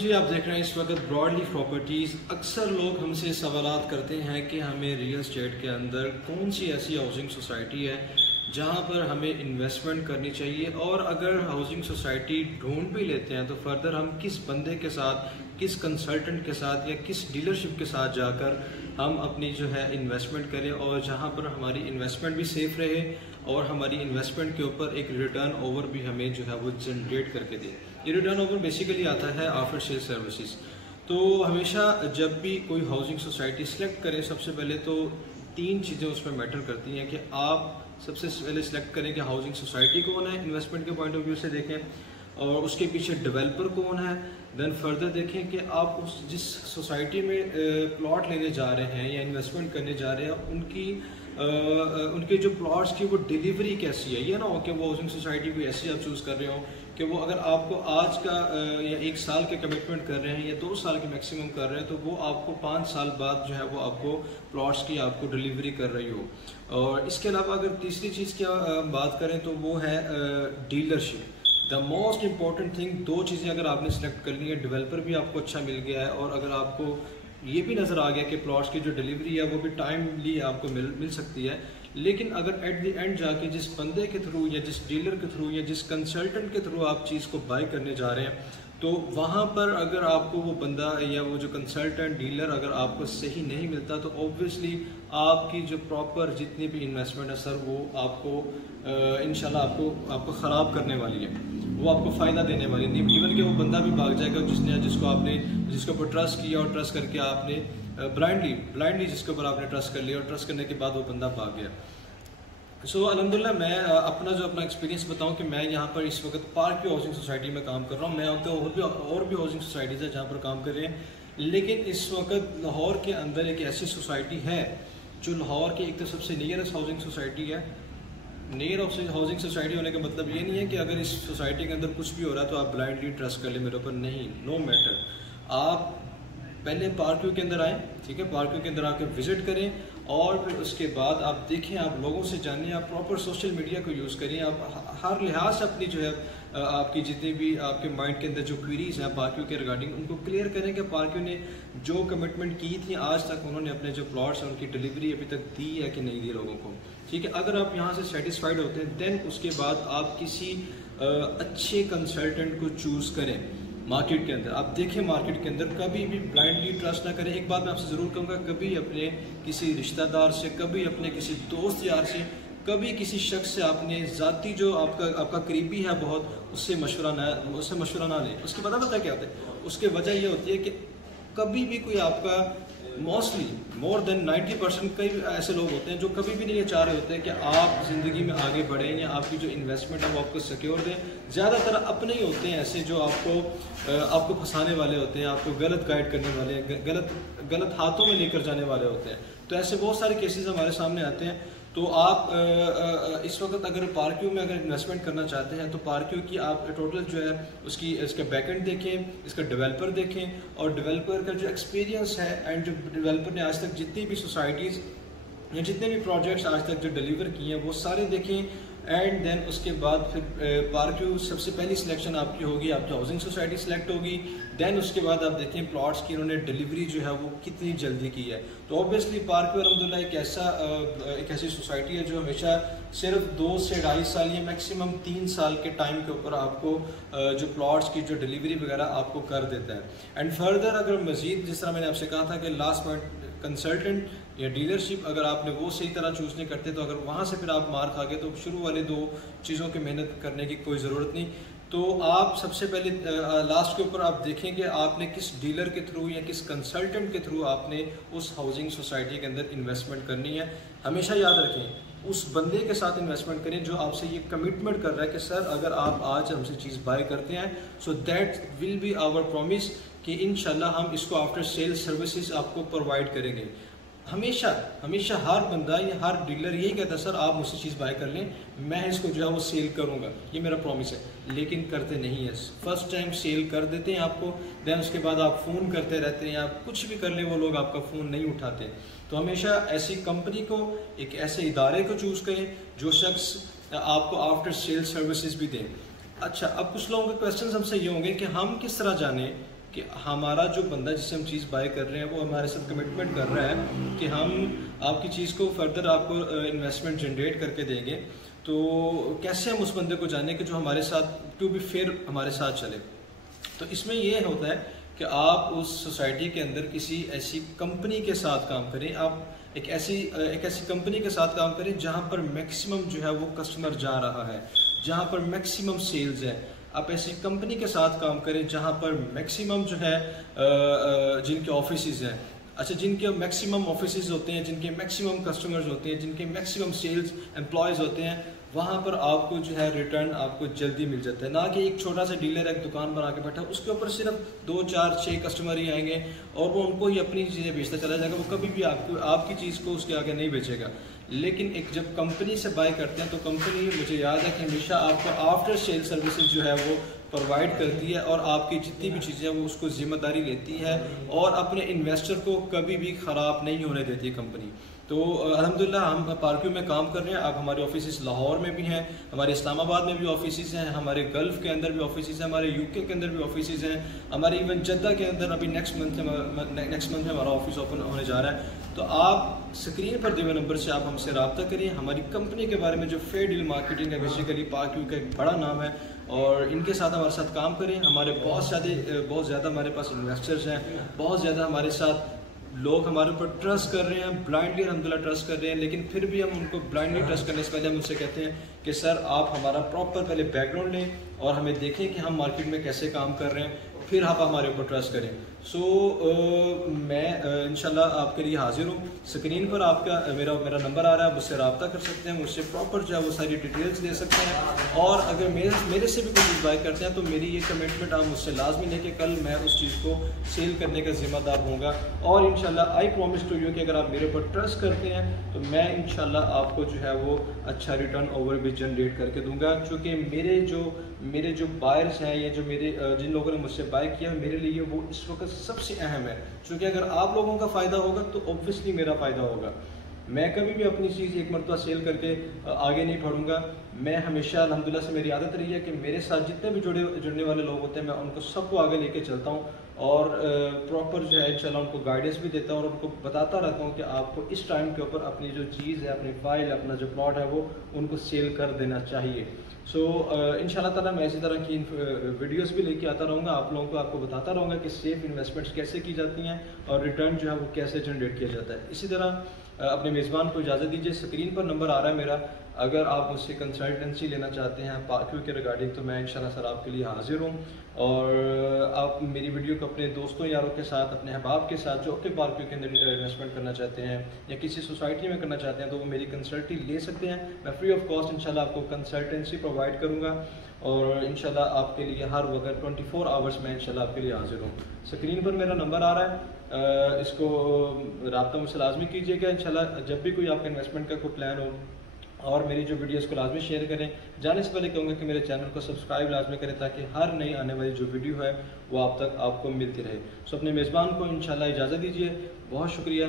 जी आप देख रहे हैं इस वक्त ब्रॉडली प्रॉपर्टीज़। अक्सर लोग हमसे सवालात करते हैं कि हमें रियल एस्टेट के अंदर कौन सी ऐसी हाउसिंग सोसाइटी है जहां पर हमें इन्वेस्टमेंट करनी चाहिए, और अगर हाउसिंग सोसाइटी ढूंढ भी लेते हैं तो फर्दर हम किस बंदे के साथ, किस कंसल्टेंट के साथ या किस डीलरशिप के साथ जाकर हम अपनी जो है इन्वेस्टमेंट करें, और जहां पर हमारी इन्वेस्टमेंट भी सेफ रहे और हमारी इन्वेस्टमेंट के ऊपर एक रिटर्न ओवर भी हमें जो है वो जनरेट करके दे। ये रिटर्न ओवर बेसिकली आता है आफ्टर सेल सर्विसेज। तो हमेशा जब भी कोई हाउसिंग सोसाइटी सिलेक्ट करें, सबसे पहले तो तीन चीज़ें उसमें मैटर करती हैं कि आप सबसे पहले सिलेक्ट करें कि हाउसिंग सोसाइटी कौन है, इन्वेस्टमेंट के पॉइंट ऑफ व्यू से देखें, और उसके पीछे डेवलपर कौन है। देन फर्दर देखें कि आप उस जिस सोसाइटी में प्लॉट लेने जा रहे हैं या इन्वेस्टमेंट करने जा रहे हैं उनके जो प्लॉट्स की वो डिलीवरी कैसी है। ये ना हो कि वो हाउसिंग सोसाइटी कोई ऐसी आप चूज़ कर रहे हो कि वो अगर आपको आज का या 1 साल के कमिटमेंट कर रहे हैं या 2 साल के मैक्सिमम कर रहे हैं, तो वो आपको 5 साल बाद जो है वो आपको प्लॉट्स की आपको डिलीवरी कर रही हो। और इसके अलावा अगर तीसरी चीज़ की बात करें तो वो है dealership. The most important thing, दो चीज़ें अगर आपने सेलेक्ट कर ली है, डेवलपर भी आपको अच्छा मिल गया है और अगर आपको ये भी नज़र आ गया कि प्लॉट्स की जो डिलीवरी है वो भी टाइमली आपको मिल सकती है, लेकिन अगर एट द एंड जाके जिस बंदे के थ्रू या जिस डीलर के थ्रू या जिस कंसल्टेंट के थ्रू आप चीज़ को बाय करने जा रहे हैं, तो वहाँ पर अगर आपको वो बंदा या वो जो कंसल्टेंट डीलर अगर आपको सही नहीं मिलता, तो ऑब्वियसली आपकी जो प्रॉपर जितनी भी इन्वेस्टमेंट है सर वो आपको इंशाल्लाह आपको ख़राब करने वाली है, वो आपको फ़ायदा देने वाली नहीं। इवन कि वो बंदा भी भाग जाएगा जिसके ऊपर ट्रस्ट किया और ट्रस्ट करके आपने ब्लाइंडली जिसके ऊपर आपने ट्रस्ट कर लिया और ट्रस्ट करने के बाद वो बंदा भाग गया। सो अल्हम्दुलिल्लाह मैं अपना एक्सपीरियंस बताऊं कि मैं यहाँ पर इस वक्त पार्क व्यू हाउसिंग सोसाइटी में काम कर रहा हूँ। मैं तो और भी हाउसिंग सोसाइटीज़ है जहाँ पर काम कर रहे हैं, लेकिन इस वक्त लाहौर के अंदर एक ऐसी सोसाइटी है जो लाहौर की एक तो सबसे नियरेस्ट हाउसिंग सोसाइटी है। नियर हाउसिंग सोसाइटी होने का मतलब ये नहीं है कि अगर इस सोसाइटी के अंदर कुछ भी हो रहा है तो आप ब्लाइंडली ट्रस्ट कर लें मेरे ऊपर, नहीं, नो मैटर। आप पहले पार्क व्यू के अंदर आएँ, ठीक है, पार्क व्यू के अंदर आकर विजिट करें और फिर उसके बाद आप देखें, आप लोगों से जानिए, आप प्रॉपर सोशल मीडिया को यूज़ करिए, आप हर लिहाज से अपनी जो है आपकी जितनी भी आपके माइंड के अंदर जो क्वेरीज हैं पार्क व्यू के रिगार्डिंग उनको क्लियर करें कि पार्क व्यू ने जो कमिटमेंट की थी आज तक उन्होंने अपने जो प्लॉट्स हैं उनकी डिलीवरी अभी तक दी है कि नहीं दी लोगों को, ठीक है। अगर आप यहाँ से सेटिस्फाइड होते हैं देन उसके बाद आप किसी अच्छे कंसल्टेंट को चूज़ करें मार्केट के अंदर। आप देखें मार्केट के अंदर कभी भी ब्लाइंडली ट्रस्ट ना करें। एक बात मैं आपसे ज़रूर कहूँगा, कभी अपने किसी रिश्तेदार से, कभी अपने किसी दोस्त यार से, कभी किसी शख्स से आपने ज़ाती जो आपका करीबी है बहुत, उससे मशवरा ना लें। उसकी पता क्या होता है, उसकी वजह यह होती है कि कभी भी कोई आपका मोस्टली मोर देन 90% कई ऐसे लोग होते हैं जो कभी भी नहीं ये चाह रहे होते हैं कि आप ज़िंदगी में आगे बढ़ें या आपकी जो इन्वेस्टमेंट है वो आपको सिक्योर दें। ज़्यादातर अपने ही होते हैं ऐसे जो आपको फंसाने वाले होते हैं, आपको गलत गाइड करने वाले, गलत हाथों में लेकर जाने वाले होते हैं। तो ऐसे बहुत सारे केसेस हमारे सामने आते हैं। तो आप इस वक्त अगर पार्क व्यू में अगर इन्वेस्टमेंट करना चाहते हैं तो पार्क व्यू की आप टोटल जो है इसका बैकएंड देखें, इसका डेवलपर देखें और डेवलपर का जो एक्सपीरियंस है एंड जो डेवलपर ने आज तक जितनी भी सोसाइटीज़ या जितने भी प्रोजेक्ट्स आज तक जो डिलीवर किए हैं वो सारे देखें। एंड देन उसके बाद फिर पार्क व्यू सबसे पहली सिलेक्शन आपकी होगी, आपकी हाउसिंग सोसाइटी सिलेक्ट होगी। देन उसके बाद आप देखें प्लॉट्स की इन्होंने डिलीवरी जो है वो कितनी जल्दी की है। तो ऑब्वियसली पार्क व्यू अल्हम्दुलिल्लाह एक ऐसी सोसाइटी है जो हमेशा सिर्फ 2 से 2.5 साल या मैक्सिमम 3 साल के टाइम के ऊपर आपको जो प्लॉट्स की जो डिलीवरी वगैरह आपको कर देता है। एंड फर्दर अगर मज़ीद जिस तरह मैंने आपसे कहा था कि लास्ट पॉइंट कंसल्टेंट या डीलरशिप, अगर आपने वो सही तरह चूज़ नहीं करते तो अगर वहाँ से फिर आप मार खा गए तो शुरू वाले 2 चीज़ों की मेहनत करने की कोई ज़रूरत नहीं। तो आप सबसे पहले लास्ट के ऊपर आप देखें कि आपने किस डीलर के थ्रू या किस कंसल्टेंट के थ्रू आपने उस हाउसिंग सोसाइटी के अंदर इन्वेस्टमेंट करनी है। हमेशा याद रखें उस बंदे के साथ इन्वेस्टमेंट करें जो आपसे ये कमिटमेंट कर रहा है कि सर अगर आप आज हमसे चीज़ बाय करते हैं so that will be our promise कि इंशाल्लाह हम इसको आफ्टर सेल सर्विसेज आपको प्रोवाइड करेंगे। हमेशा हर बंदा या हर डीलर यही कहता है सर आप मुझसे चीज़ बाय कर लें, मैं इसको जो है वो सेल करूंगा, ये मेरा प्रॉमिस है, लेकिन करते नहीं है। फर्स्ट टाइम सेल कर देते हैं आपको, देन उसके बाद आप फ़ोन करते रहते हैं, आप कुछ भी कर लें वो लोग आपका फ़ोन नहीं उठाते। तो हमेशा ऐसी कंपनी को, एक ऐसे इदारे को चूज़ करें जो शख्स आपको आफ्टर सेल सर्विसेज भी दें। अच्छा, अब कुछ लोगों के क्वेश्चन हमसे ये होंगे कि हम किस तरह जाने कि हमारा जो बंदा जिससे हम चीज़ बाय कर रहे हैं वो हमारे साथ कमिटमेंट कर रहा है कि हम आपकी चीज़ को फर्दर आपको इन्वेस्टमेंट जनरेट करके देंगे, तो कैसे हम उस बंदे को जाने कि जो हमारे साथ टू बी फेयर हमारे साथ चले। तो इसमें यह होता है कि आप उस सोसाइटी के अंदर किसी ऐसी कंपनी के साथ काम करें, आप एक ऐसी कंपनी के साथ काम करें जहां पर मैक्सिमम जो है वो कस्टमर जा रहा है, जहां पर मैक्सिमम सेल्स है। आप ऐसी कंपनी के साथ काम करें जहां पर मैक्सिमम जो है जिनके ऑफिसेज हैं, अच्छा जिनके मैक्सिमम ऑफिसेज होते हैं, जिनके मैक्सिमम कस्टमर्स होते हैं, जिनके मैक्सिमम सेल्स एम्प्लॉयज़ होते हैं, वहाँ पर आपको जो है रिटर्न आपको जल्दी मिल जाता है। ना कि एक छोटा सा डीलर एक दुकान बना के बैठा, उसके ऊपर सिर्फ 2 4 6 कस्टमर ही आएंगे और वो उनको ही अपनी चीज़ें बेचता चला जाएगा, वो कभी भी आपकी चीज़ को उसके आगे नहीं बेचेगा। लेकिन एक जब कंपनी से बाय करते हैं तो कंपनी, मुझे याद है कि हमेशा आपको आफ्टर सेल सर्विसेज जो है वो प्रोवाइड करती है और आपकी जितनी भी चीज़ें हैं वो उसको जिम्मेदारी लेती है और अपने इन्वेस्टर को कभी भी ख़राब नहीं होने देती है कंपनी। तो अल्हम्दुलिल्लाह हम पार्क्यू में काम कर रहे हैं। अब हमारे ऑफिस लाहौर में भी हैं, हमारे इस्लामाबाद में भी ऑफिस हैं, हमारे गल्फ़ के अंदर भी ऑफिस हैं, हमारे यूके के अंदर भी ऑफिस हैं, हमारे इवन जद्दा के अंदर अभी नेक्स्ट मंथ में हमारा ऑफिस ओपन होने जा रहा है। तो आप स्क्रीन पर दिए हुए नंबर से आप हमसे रब्ता करिए। हमारी कंपनी के बारे में जो फेयर डील मार्केटिंग है, बेसिकली पार्क्यू का एक बड़ा नाम है और इनके साथ हमारे साथ काम करें। हमारे बहुत ज़्यादा हमारे पास इन्वेस्टर्स हैं, बहुत ज़्यादा हमारे साथ लोग हमारे ऊपर ट्रस्ट कर रहे हैं, ब्लाइंडली अल्हम्दुलिल्लाह ट्रस्ट कर रहे हैं। लेकिन फिर भी हम उनको ब्लाइंडली ट्रस्ट करने से पहले हम उनसे कहते हैं कि सर आप हमारा प्रॉपर पहले बैकग्राउंड लें और हमें देखें कि हम मार्केट में कैसे काम कर रहे हैं, फिर आप हमारे ऊपर ट्रस्ट करें। मैं इंशाल्लाह आपके लिए हाजिर हूँ। स्क्रीन पर आपका मेरा नंबर आ रहा है, मुझसे रब्ता कर सकते हैं, मुझसे प्रॉपर जो है वो सारी डिटेल्स ले सकते हैं। और अगर मेरे से भी कोई चीज़ बाय करते हैं तो मेरी ये कमिटमेंट आप मुझसे लाजमी लें कि कल मैं उस चीज़ को सेल करने का जिम्मेदार होऊंगा। और इंशाल्लाह आई प्रॉमिस टू यू कि अगर आप मेरे ऊपर ट्रस्ट करते हैं तो मैं इंशाल्लाह आपको जो है वो अच्छा रिटर्न ओवर भी जनरेट करके दूंगा। क्योंकि मेरे जो बायर्स हैं, ये जो जिन लोगों ने मुझसे बाय किया, मेरे लिए वो इस वक्त सबसे अहम है। क्योंकि अगर आप लोगों का फ़ायदा होगा तो ऑब्वियसली मेरा फ़ायदा होगा। मैं कभी भी अपनी चीज़ एक मरतबा सेल करके आगे नहीं बढ़ूँगा। मैं हमेशा अल्हम्दुलिल्लाह से मेरी आदत रही है कि मेरे साथ जितने भी जुड़ने वाले लोग होते हैं मैं उनको सबको आगे लेके चलता हूँ और प्रॉपर जो है इंशाल्लाह उनको गाइडेंस भी देता हूँ और उनको बताता रहता हूँ कि आपको इस टाइम के ऊपर अपनी जो चीज़ है, अपनी फाइल, अपना जो प्लॉट है वो उनको सेल कर देना चाहिए। इंशाल्लाह ताला मैं इसी तरह की वीडियोस भी लेके आता रहूँगा, आप लोगों को आपको बताता रहूँगा कि सेफ इन्वेस्टमेंट्स कैसे की जाती हैं और रिटर्न जो है वो कैसे जनरेट किया जाता है। इसी तरह अपने मेज़बान को इजाज़त दीजिए। स्क्रीन पर नंबर आ रहा है मेरा, अगर आप मुझसे कंसल्टेंसी लेना चाहते हैं पार्क्यू के रिगार्डिंग तो मैं इंशाल्लाह सर आपके लिए हाजिर हूँ। और आप मेरी वीडियो को अपने दोस्तों यारों के साथ, अपने अहबाब के साथ जो कि पार्क्यू के अंदर इन्वेस्टमेंट करना चाहते हैं या किसी सोसाइटी में करना चाहते हैं तो वो मेरी कंसल्टी ले सकते हैं। मैं फ्री ऑफ कॉस्ट इंशाल्लाह आपको कंसल्टेंसी प्रोवाइड करूँगा और इंशाल्लाह आपके लिए हर वक्त 24 आवर्स में इंशाल्लाह आपके लिए हाजिर हूँ। स्क्रीन पर मेरा नंबर आ रहा है, इसको रब्ता मुझसे लाजमी कीजिएगा। इंशाल्लाह जब भी कोई आपका इन्वेस्टमेंट का कोई प्लान हो और मेरी जो वीडियोस को लाजमी शेयर करें। जाने से पहले कहूँगा कि मेरे चैनल को सब्सक्राइब लाजमी करें ताकि हर नई आने वाली जो वीडियो है वो आप तक आपको मिलती रहे। अपने मेज़बान को इंशाल्लाह इजाज़त दीजिए। बहुत शुक्रिया।